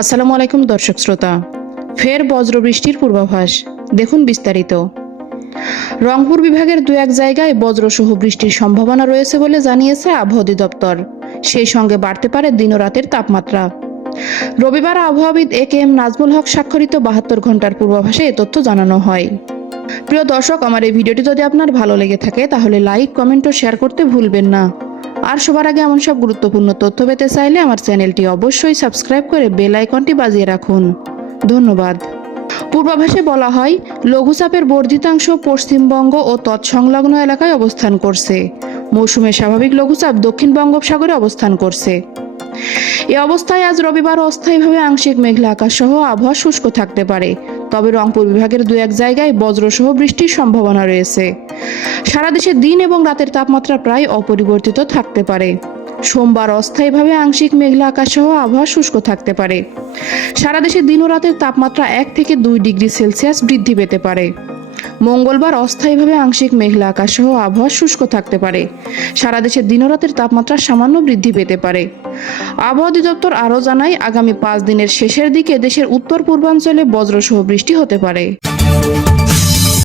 আসসালামু আলাইকুম, দর্শক শ্রোতা। ফের বজ্রবৃষ্টির পূর্বাভাস। দেখুন বিস্তারিত। রংপুর বিভাগের দু এক জায়গায় বজ্রসহ বৃষ্টির সম্ভাবনা রয়েছে বলে জানিয়েছে আবহাওয়া অধিদপ্তর। সেই সঙ্গে বাড়তে পারে দিন ও রাতের তাপমাত্রা। রবিবার আবহাওয়াবিদ এ কে এম নাজমুল হক স্বাক্ষরিত বাহাত্তর ঘণ্টার পূর্বাভাসে এ তথ্য জানানো হয়। প্রিয় দর্শক, আমার এই ভিডিওটি যদি আপনার ভালো লেগে থাকে, তাহলে লাইক, কমেন্ট ও শেয়ার করতে ভুলবেন না। আর সবার আগে এমন সব গুরুত্বপূর্ণ তথ্য পেতে চাইলে আমার চ্যানেলটি অবশ্যই সাবস্ক্রাইব করে বেল আইকনটি বাজিয়ে রাখুন। ধন্যবাদ। পূর্বাভাসে বলা হয়, লঘুচাপের বর্ধিতাংশ পশ্চিমবঙ্গ ও তৎসংলগ্ন এলাকায় অবস্থান করছে। মৌসুমের স্বাভাবিক লঘুচাপ দক্ষিণ বঙ্গোপসাগরে অবস্থান করছে। এ অবস্থায় আজ রবিবার অস্থায়ীভাবে আংশিক মেঘলা আকাশ সহ আবহাওয়া শুষ্ক থাকতে পারে। তবে রংপুর বিভাগের দু এক জায়গায় বজ্রসহ বৃষ্টির সম্ভাবনা রয়েছে। সারা দেশে দিন এবং রাতের তাপমাত্রা প্রায় অপরিবর্তিত থাকতে পারে। সোমবার অস্থায়ীভাবে আংশিক মেঘলা আকাশ সহ আবহাওয়া শুষ্ক থাকতে পারে। সারা দেশে দিন ও রাতের তাপমাত্রা এক থেকে দুই ডিগ্রি সেলসিয়াস বৃদ্ধি পেতে পারে। মঙ্গলবার অস্থায়ীভাবে আংশিক মেঘলা আকাশ সহ আবহাওয়া শুষ্ক থাকতে পারে। সারা দেশে দিনরাতের তাপমাত্রা সামান্য বৃদ্ধি পেতে পারে। আবহাওয়া অধিদপ্তর আরও জানায়, আগামী পাঁচ দিনের শেষের দিকে দেশের উত্তর পূর্বাঞ্চলে বজ্রসহ বৃষ্টি হতে পারে।